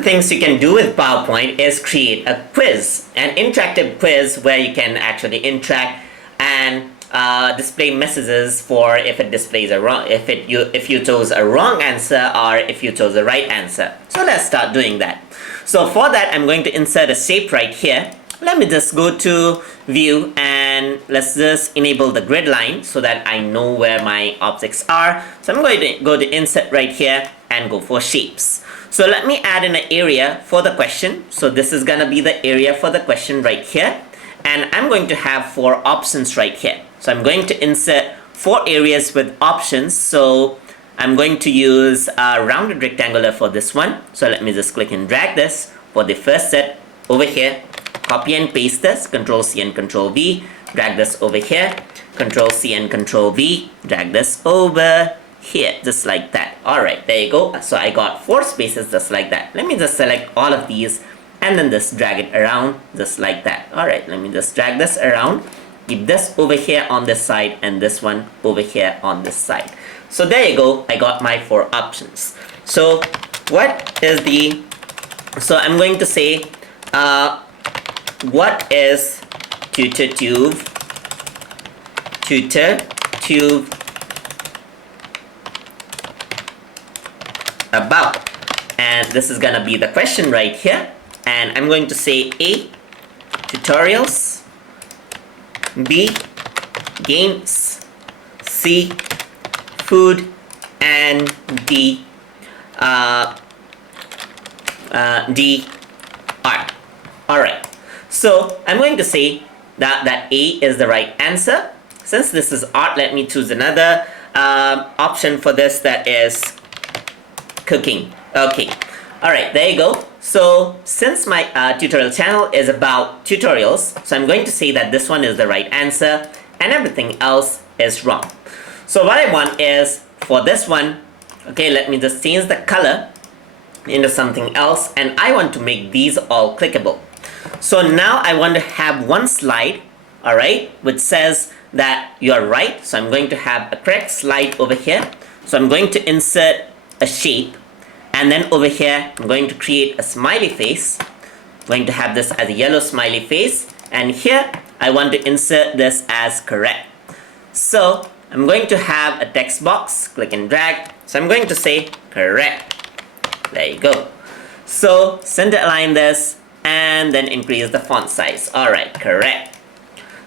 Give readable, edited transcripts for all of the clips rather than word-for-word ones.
the things you can do with PowerPoint is create a quiz, an interactive quiz where you can actually interact and display messages for if it displays a wrong, if you chose a wrong answer or if you chose the right answer. So let's start doing that. So for that, I'm going to insert a shape right here. Let me just go to view and let's just enable the grid line so that I know where my objects are. So I'm going to go to insert right here and go for shapes. So let me add in an area for the question. So this is gonna be the area for the question right here. And I'm going to have 4 options right here. So I'm going to insert 4 areas with options. So I'm going to use a rounded rectangular for this one. So let me just click and drag this for the first set over here. Copy and paste this, Control C and Control V, drag this over here, Control C and Control V, drag this over here, just like that. Alright, there you go. So I got 4 spaces just like that. Let me just select all of these and then just drag it around just like that. Alright, let me just drag this around, keep this over here on this side and this one over here on this side. So there you go, I got my 4 options. So what is the, so I'm going to say, what is tutor tube about? And this is gonna be the question right here. And I'm going to say A, tutorials, B, games, C, food, and D, D, art. Alright. So I'm going to say that A is the right answer. Since this is art, let me choose another option for this, that is cooking. Okay. Alright, there you go. So since my tutorial channel is about tutorials, so I'm going to say that this one is the right answer and everything else is wrong. So what I want is for this one, okay, let me just change the color into something else and I want to make these all clickable. So now I want to have one slide, alright, which says that you're right. So I'm going to have a correct slide over here. So I'm going to insert a shape and then over here I'm going to create a smiley face. I'm going to have this as a yellow smiley face and here I want to insert this as correct. So I'm going to have a text box, click and drag. So I'm going to say correct. There you go. So center align this and then increase the font size. Alright, correct.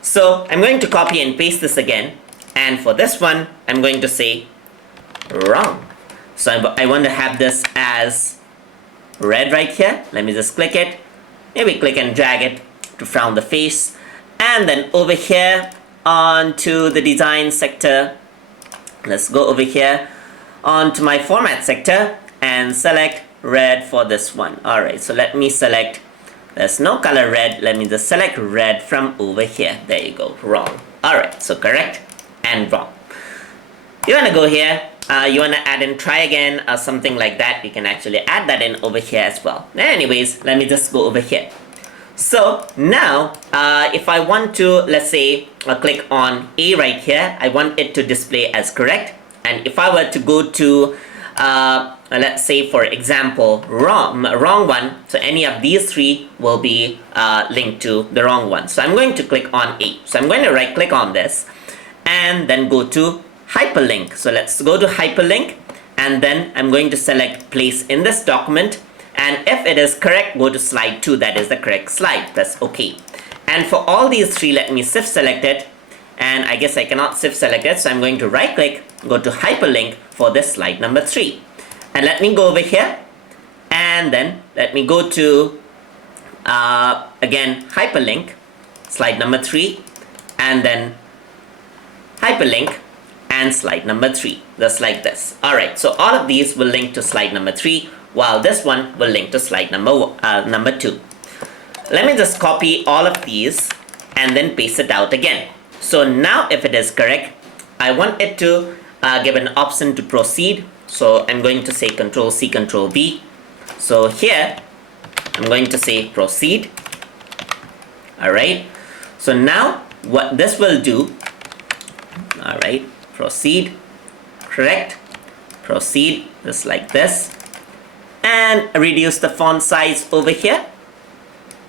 So I'm going to copy and paste this again, and for this one I'm going to say wrong. So I want to have this as red right here. Let me just click it, maybe click and drag it to round the face, and then over here onto the design sector, let's go over here onto my format sector and select red for this one. Alright, so let me select, there's no color red, let me just select red from over here. There you go, wrong. Alright, so correct and wrong. You want to go here, you want to add in try again or something like that, you can actually add that in over here as well. Anyways, let me just go over here. So now if I want to, let's say, click on A right here, I want it to display as correct. And if I were to go to let's say for example wrong one, so any of these 3 will be linked to the wrong one. So I'm going to click on A. So I'm going to right click on this and then go to hyperlink. So let's go to hyperlink and then I'm going to select place in this document, and if it is correct, go to slide 2, that is the correct slide. That's okay. And for all these 3, let me shift select it, and I guess I cannot shift select it, so I'm going to right click, go to hyperlink for this slide number 3. And let me go over here and then let me go to again hyperlink slide number 3 and then hyperlink and slide number 3, just like this. Alright, so all of these will link to slide number 3 while this one will link to slide number 2. Let me just copy all of these and then paste it out again. So now if it is correct, I want it to give an option to proceed. So I'm going to say Control C, Control V. So here I'm going to say proceed. Alright, so now what this will do, alright, proceed, correct, proceed, just like this. and reduce the font size over here.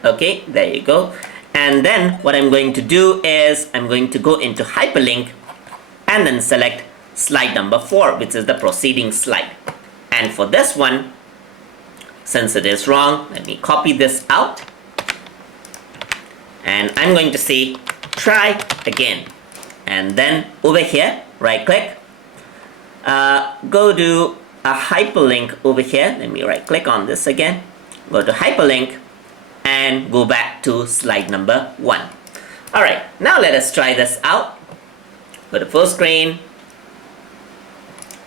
Okay, there you go. And then what I'm going to do is I'm going to go into hyperlink and then select slide number 4, which is the proceeding slide. And for this one, since it is wrong, let me copy this out. And I'm going to say try again. And then over here, right click, go to a hyperlink over here. Let me right click on this again. Go to hyperlink and go back to slide number 1. Alright, now let us try this out. Go to full screen.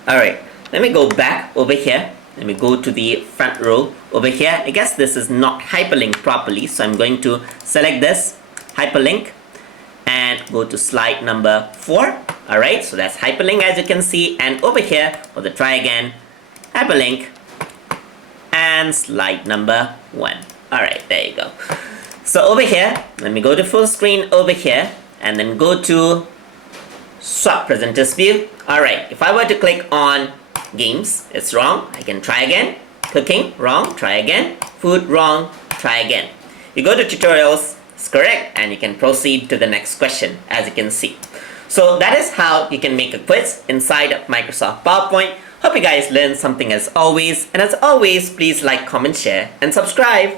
Alright, let me go back over here. Let me go to the front row over here. I guess this is not hyperlinked properly, so I'm going to select this, hyperlink, and go to slide number 4. Alright, so that's hyperlink as you can see, and over here for the try again, hyperlink, and slide number 1. Alright, there you go. So over here, let me go to full screen over here, and then go to swap presenters view. Alright, if I were to click on games, it's wrong. I can try again. Cooking, wrong, try again. Food, wrong, try again. You go to tutorials, it's correct, and you can proceed to the next question, as you can see. So that is how you can make a quiz inside of Microsoft PowerPoint. Hope you guys learned something as always, and as always, please like, comment, share, and subscribe.